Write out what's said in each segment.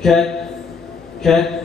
Check. Check.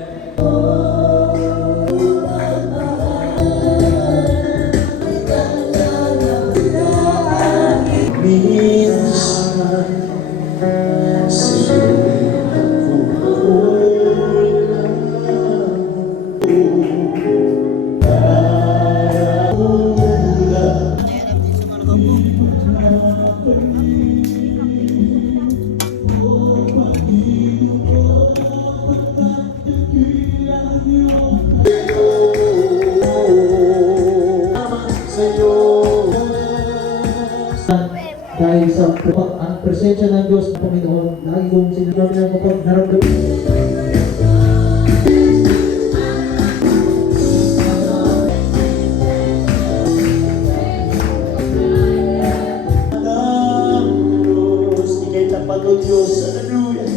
Dahil sa ang presensya ng Diyos na Panginoon, lagi kong sinasabi ng kapag naramdaman. Ika'y tapat o Diyos. Hallelujah.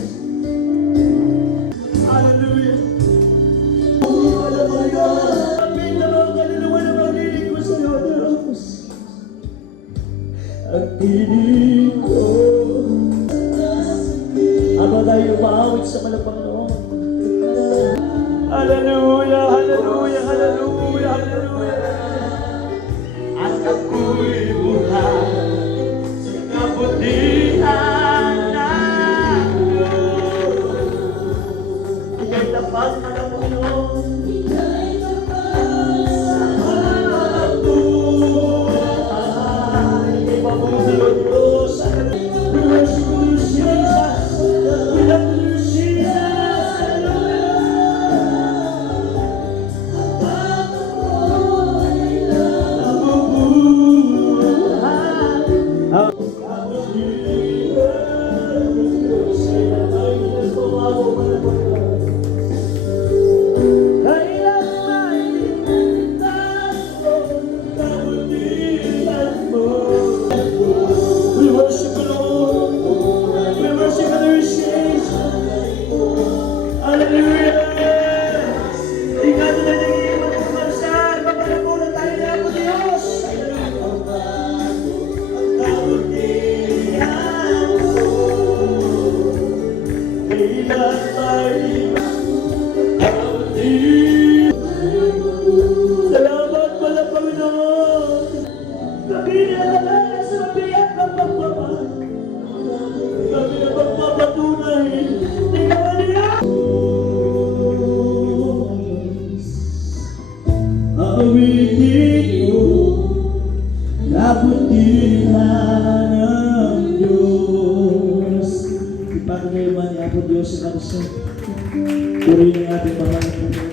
Hallelujah. Hallelujah. Amin na mga kaluluwa na makinig ko sa iyo, Diyos. Ang tinig ko. Habang tayo umaawit sa Panginoon. Hallelujah, hallelujah, hallelujah, hallelujah. At ako'y buhay sa kabutihan ng Diyos. Ika'y tapat na ng Panginoon. Ika'y tapat sa mga buhay. Ika'y mabuti o Diyos. We worship you, Jesus. We love you, Jesus. Hallelujah. Habang ako'y nabubuhay, ang kabutihan ng Diyos ay nangailan mo ako malapagay. Kailang mailigtas mo, kabutihan mo. We worship the Lord. We worship and appreciate. Hallelujah. Tingnan na naging magpapansan. Magpalapunan tayo na ako, Diyos. Ang kabutihan mo. Kailan tayo kabutihan. Salamat pala, Panginoon. Kami na nagana sa mabiyak ng pagpapal. Kami na magpapatunay. Tingnan niya. Awitin ko, kabutihan ng Diyos. Ipagkaiman niya po Diyos sa kanisa. Purihin ang ating mga Panginoon.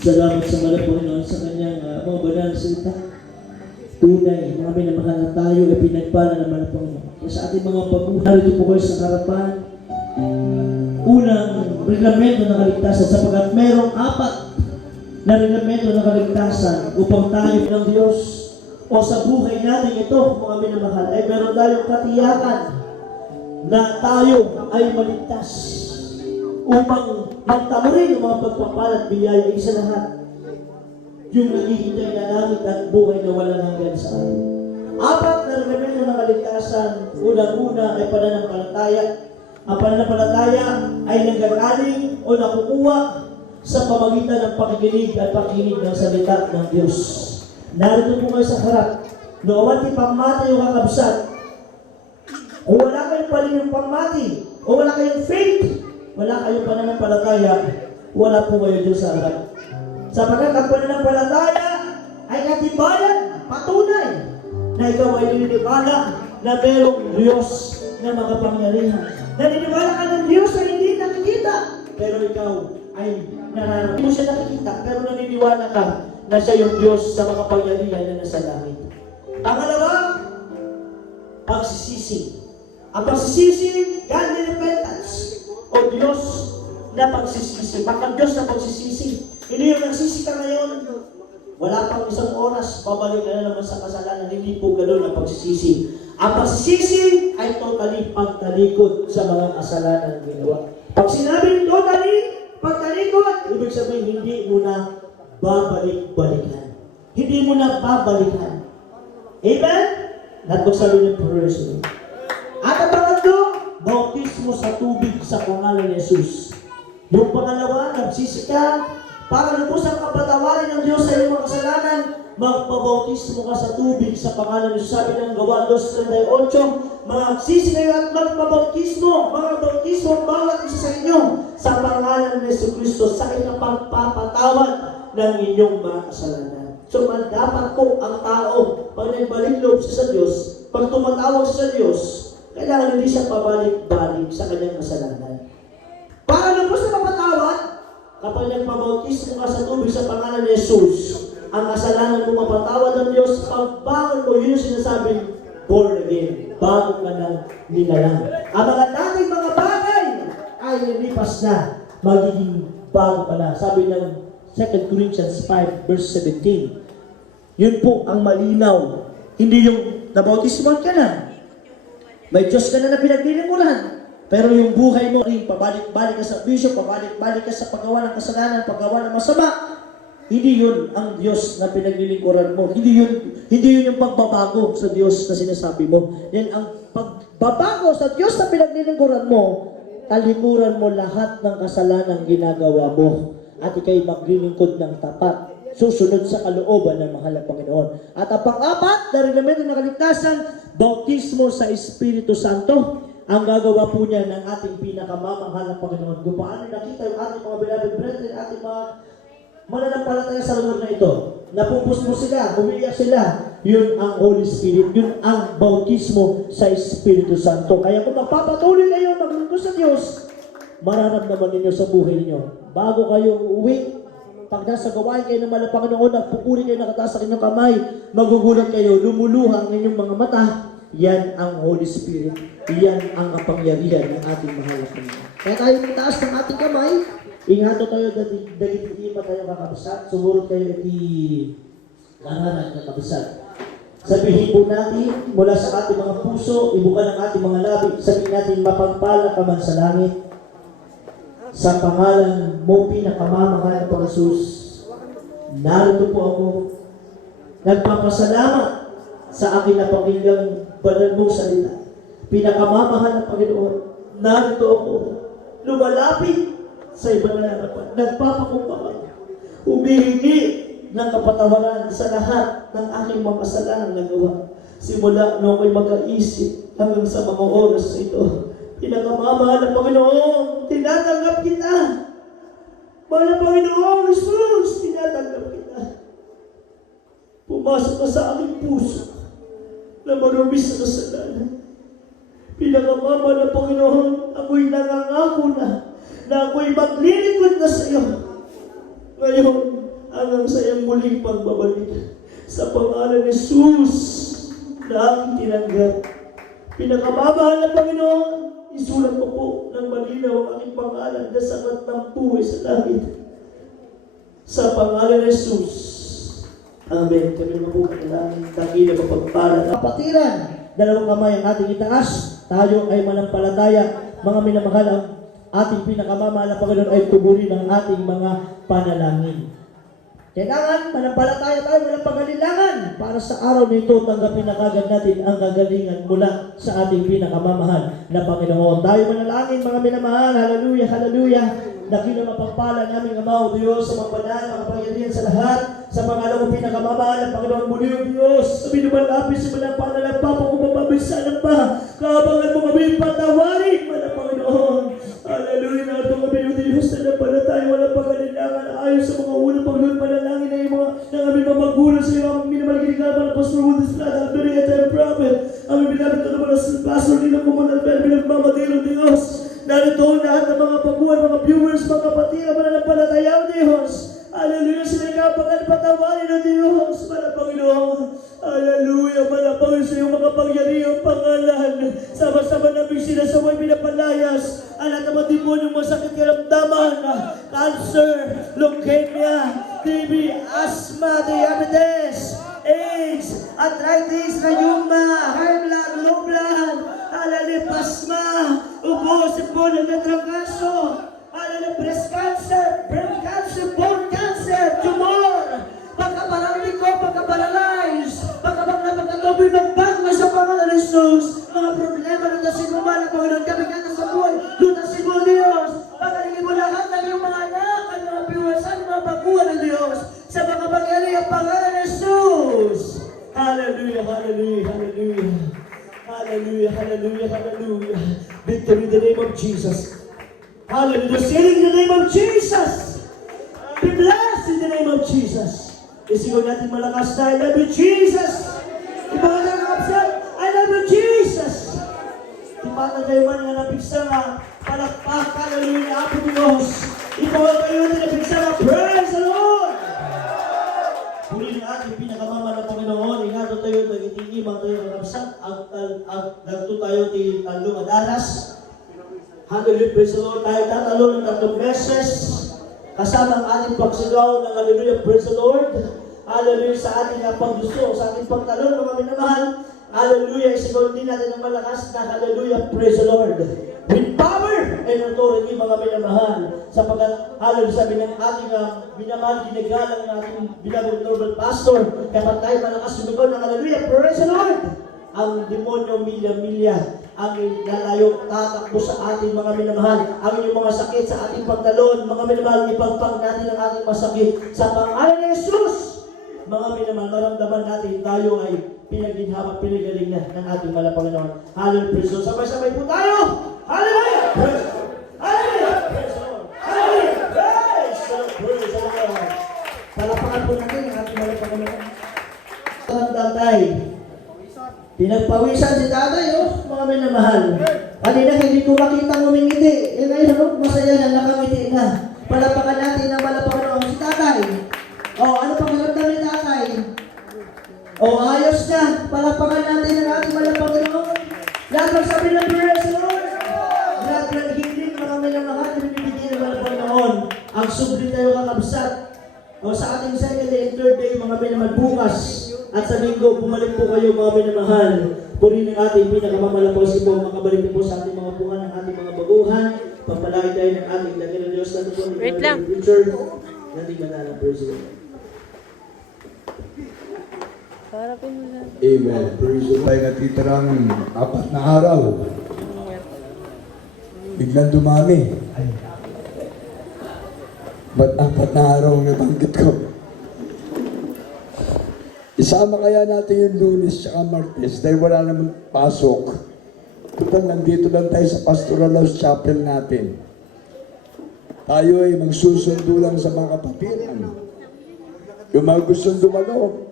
Salamat sa mga Panginoon sa kanyang mga banal na salita. Tunay, mga minamahal na tayo ay pinagpala naman ng Panginoon. Kaya sa ating mga pabuhay, narito po kayo sa harapan. Unang reglamento ng kaligtasan sapagkat merong 4 na reglamento ng kaligtasan upang tayo ng Diyos o sa buhay natin ito, mga minamahal, ay meron tayong katiyakan na tayo ay maligtas upang magtamurin ang mga pagpapala at biyaya isa lahat. Yung naghihintay na langit at buhay na walang hanggan sa atin. 4 na reglamento ng kaligtasan. Unang-una ay pananampalataya. Ang pananampalataya ay nanggagaling o nakukuha sa pamagitan ng pakikinig at pakikinig ng salita ng Diyos. Narito po kayo sa harap. Noong di pamati yung kakabsat. Kung wala kayong paling pamati, o wala kayong faith, wala kayong pananampalataya, wala po kayo Diyos sa harap. Sapagkat ang pananampalataya ay katibayan, patunay na ikaw ay naniniwala na mayroong Diyos na makapangyarihan. Naniniwala ka ng Diyos na hindi nakikita, pero ikaw ay nararamdaman. Hindi mo siya nakikita, pero naniniwala ka na siya yung Diyos sa makapangyarihan na nasa langit. Pangalawa, pagsisisi. Ang pagsisisi, godly repentance, o Diyos na pagsisisi. Bakang Diyos na pagsisisi. Hindi yung nagsisi ka ngayon, wala pang isang oras, babalik ka na naman sa kasalanan. Hindi po ganoon ang pagsisisi. Ang pagsisisi ay totally pagtalikod sa mga kasalanan ginawa. Pag sinabing totally pagtalikod, ibig sabihin hindi mo na babalik-balikan. Hindi mo na babalikan. Amen? At magsabi ng person. At ang pangatlo, bautismo sa tubig sa pangalan ni Jesus. Yung pangalawa, nagsisi ka para lubusang kapatawarin ng Diyos sa iyong mga kasalanan, magpabautismo ka sa tubig sa pangalan ni Jesus. Sabi ng Gawa 2:38, magsisi kayo at magpabautismo, mga bautismo ang bawat isa sa inyo sa pangalan ni Jesucristo sa inyong pagpapatawad ng inyong mga kasalanan. So, dapat po ang tao, pag nagbalik loob siya sa Diyos, pag tumatawag siya sa Diyos, kailangan hindi siya pabalik-balik sa kanyang kasalanan. Para lubos na mapatawad, kapag nagpabautismo ka sa tubig sa pangalan ni Jesus, ang kasalanan mo mapatawad ng Diyos, pagbangon mo, yun yung sinasabing born again, bago ka ng nilalang. Ang mga dating mga bagay ay nilipas na, magiging bago ka na. Sabi ng 2 Corinthians 5 verse 17. Yun po ang malinaw. Hindi yung nabautismohan ka na. May Diyos ka na pinaglilingkuran. Pero yung buhay mo rin, pabalik-balik ka sa bisyo, pabalik-balik ka sa paggawa ng kasalanan, paggawa ng masama. Hindi yun ang Diyos na pinaglilingkuran mo. Hindi yun yung pagbabago sa Diyos na sinasabi mo. Yan ang pagbabago sa Diyos na pinaglilingkuran mo, talikuran mo lahat ng kasalanang ginagawa mo. At ikay maglilingkod ng tapat, susunod sa kalooban ng mahal na Panginoon. At ang pang-apat, na reglamento ng kaligtasan, bautismo sa Espiritu Santo. Ang gagawa po niya ng ating pinakamamahal na Panginoon. Kung paano nakita yung ating mga beloved brethren, ating mga mananampalataya sa lugar na ito, napupusmo sila, umiiyak sila, yun ang Holy Spirit, yun ang bautismo sa Espiritu Santo. Kaya kung magpapatuloy kayo maglingkod sa Diyos, mararamdaman ninyo sa buhay ninyo. Bago kayo uuwi, pag nasa gawain kayo ng mahal na Panginoon at pupuri kayo nakataas sa inyong kamay, magugulat kayo, lumuluha ang inyong mga mata. Yan ang Holy Spirit. Yan ang kapangyarihan ng ating mahal na Panginoon. Kaya tayo itaas ng ating kamay, ingato tayo dagit hindi pa tayo kakabasat, sumurot kayo langanan ng kabasat. Sabihin po natin mula sa ating mga puso, ibuka ng ating mga labi, sabihin natin, mapagpala ka man sa langit. Sa pangalan mo, pinakamamahal na Panginoon Jesus, narito po ako, nagpapasalamat sa akin na pakinggang banal mong salita. Pinakamamahal na Panginoon, narito ako, lumalapit sa ibang harapan, nagpapakumbaba, humihingi ng kapatawaran sa lahat ng aking mga kasalanan na gawa. Simula nung ako'y magkaisip hanggang sa mga oras ito, pinakamamahal na Panginoon, tinatanggap kita. Mahal na Panginoon, Jesus, tinatanggap kita. Pumasok ka sa aking puso na marumi sa kasalanan. Pinakamamahal na Panginoon, ako'y nangangako na ako'y maglilingkod na sa iyo. Ngayon, hanggang sa iyong muling pagbabalik, sa pangalan ni Jesus na aking tinanggap. Pinakamamahal na Panginoon, isulat ko po ng malinaw ang aking pangalan na sakat ng buhay sa langit. Sa pangalan ni Jesus. Amen. Kami naman po kailangan dakila mapagpala. Kapatiran, dalawang kamay ang ating itaas. Tayo ay manampalataya. Mga minamahal, ang ating pinakamamahal na Panginoon ay tuburin ang ating mga panalangin. Kailangan, manampalataya tayo, walang pag-alilangan. Para sa araw nito, tanggapin na kagad natin ang kagalingan mula sa ating pinakamamahal na Panginoon. Tayo manalangin, mga minamahal. Hallelujah, hallelujah. Dakila mapagpala namin Ama o Diyos sa mga banal, mga pangyarihan sa lahat. Sa pangalan mo pinakamamahal na Panginoon muli o Diyos. Sabi naman lapis sa mga panalampapa kung mapabisanan pa. Kaabangan mo kami patawarin, mga Panginoon. Hallelujah na ito kami o Diyos na napalatay. Walang pag-alilangan ayon sa mga unang Panginoon panalangin na yung mga ng aming mga magulang sa iyo. Ang minamalaking ikaw na Pastor Woodis Flat, ang very eternal prophet. Ang binabit ko naman sa Pastor Nino Kumanalber, binagmamadilong Diyos. Narito lahat ng mga paguan, mga viewers, mga kapatid, ang mananampalataya o Diyos. Hallelujah, sila ikapagan patawarin ng Diyos, mga Panginoon. Hallelujah, manapangin sa iyong mga pangyarihang pangalan. Sama-sama namin sinasaway pinapalayas. Alam naman din mo yung masakit karamdaman, cancer, leukemia, TB, asthma, diabetes, AIDS, arthritis, rheuma, high blood, low blood, pasma, ubo, sipon, trangkaso, breast cancer, brain cancer, bone cancer, tumor, pagkaparalito, pagkaparalyze, pagkabagnabagatobin ng bagma sa pangalan ni Jesus, mga problema na tasin mo man ang Panginoon, kami ka sa buhay, lutasin mo Hallelujah, hallelujah, hallelujah. Hallelujah, hallelujah, hallelujah. Victory in the name of Jesus. Hallelujah. Healing in the name of Jesus. Be blessed in the name of Jesus. Isigaw natin malakas na, I love you, Jesus. Ibaga na kapsal, I love you, Jesus. Tipatan kayo man nga napigsa nga, palakpak, hallelujah, Apo Diyos. Ibaga kayo na napigsa nga, praise the Lord. Puli na ating pinakamama ng Panginoon, ingato tayo, nag-itingimang tayo ng kapsal, nagto tayo ti talong adalas. Hallelujah, praise the Lord. Tayo tatalo ng 3 beses. Kasama ang ating pagsigaw ng hallelujah, praise the Lord. Hallelujah, sa ating paggusto, sa ating pagtalon, mga minamahal. Hallelujah, isigaw din natin ng malakas na hallelujah, praise the Lord. With power and authority, mga minamahal. Sapagkat, hallelujah, sabi ng ating minamahal, ginagalang ng ating binabog noble pastor, kapag tayo malakas sumigaw ng hallelujah, praise the Lord. Ang demonyo milya-milya ang lalayo, tatakbo sa ating mga minamahal. Ang inyong mga sakit sa ating pagtalon, mga minamahal, ipagpag natin ang ating masakit. Sa pangalan ni Jesus, mga minamahal, maramdaman natin tayo ay pinaginhawa, pinagaling na ng ating mahal na Panginoon. Hallelujah, praise the Lord. Sabay-sabay po tayo. Hallelujah, praise the Lord. Hallelujah, praise the Lord. Hallelujah, praise the Lord. Praise the Lord. Palapakan po natin ang ating mahal na Panginoon. Salamdang tayo. Pinagpawisan si tatay, mga minamahal. Kanina hindi ko makita ngumingiti. Ngayon, masaya na, nakangiti na. Palapakan natin ang malapakan si tatay. Ano pakiramdam ni tatay? Ayos na. Palapakan natin ang ating malapakan. Lahat magsabi ng praise the Lord. Lahat ng hiling, mga minamahal, binibigyan ng malapakan. Ang subli tayo kakabsat. Sa ating second day and third day, mga minamahal, bukas. At sa linggo, bumalik po kayo mga minamahal. Purihin ang ating pinakamamalapas po, makabalik po sa ating mga bunga ng ating mga baguhan. Pagpalaki tayo ng ating lagyan ng Diyos na ito. Wait lang. Future, nating manalang President. Harapin mo na. Amen. Praise the Lord. Tayo natitirang 4 na araw. Biglang dumami. Ba't 4 na araw ang nabanggit ko? Isama kaya natin yung Lunes at Martes dahil wala naman pasok. Total, nandito lang tayo sa Pastoral House Chapel natin. Tayo ay magsusundo lang sa mga kapatiran. Yung mga gustong dumalo,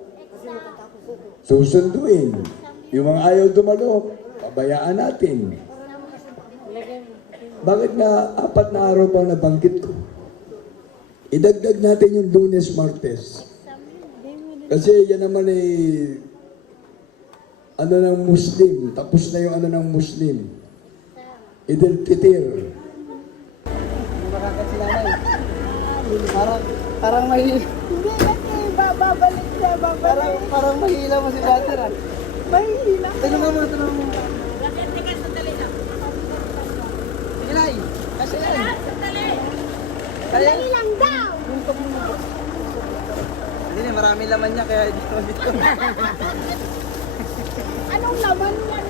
susunduin. Yung mga ayaw dumalo, pabayaan natin. Bakit nga 4 na araw pa nabanggit ko? Idagdag natin yung Lunes, Martes. Kasi yan naman ay ng Muslim. Tapos na yung ng Muslim. Idil Fitir. Parang mahila. Hindi kasi babalik siya, babalik. Parang mahila mo si Butter ah. Mahila. Tanong mo. Teka, sandali na. Sige na eh. Kasi yan. Sandali lang daw. Hindi na, marami laman niya kaya dito. Anong laman yan?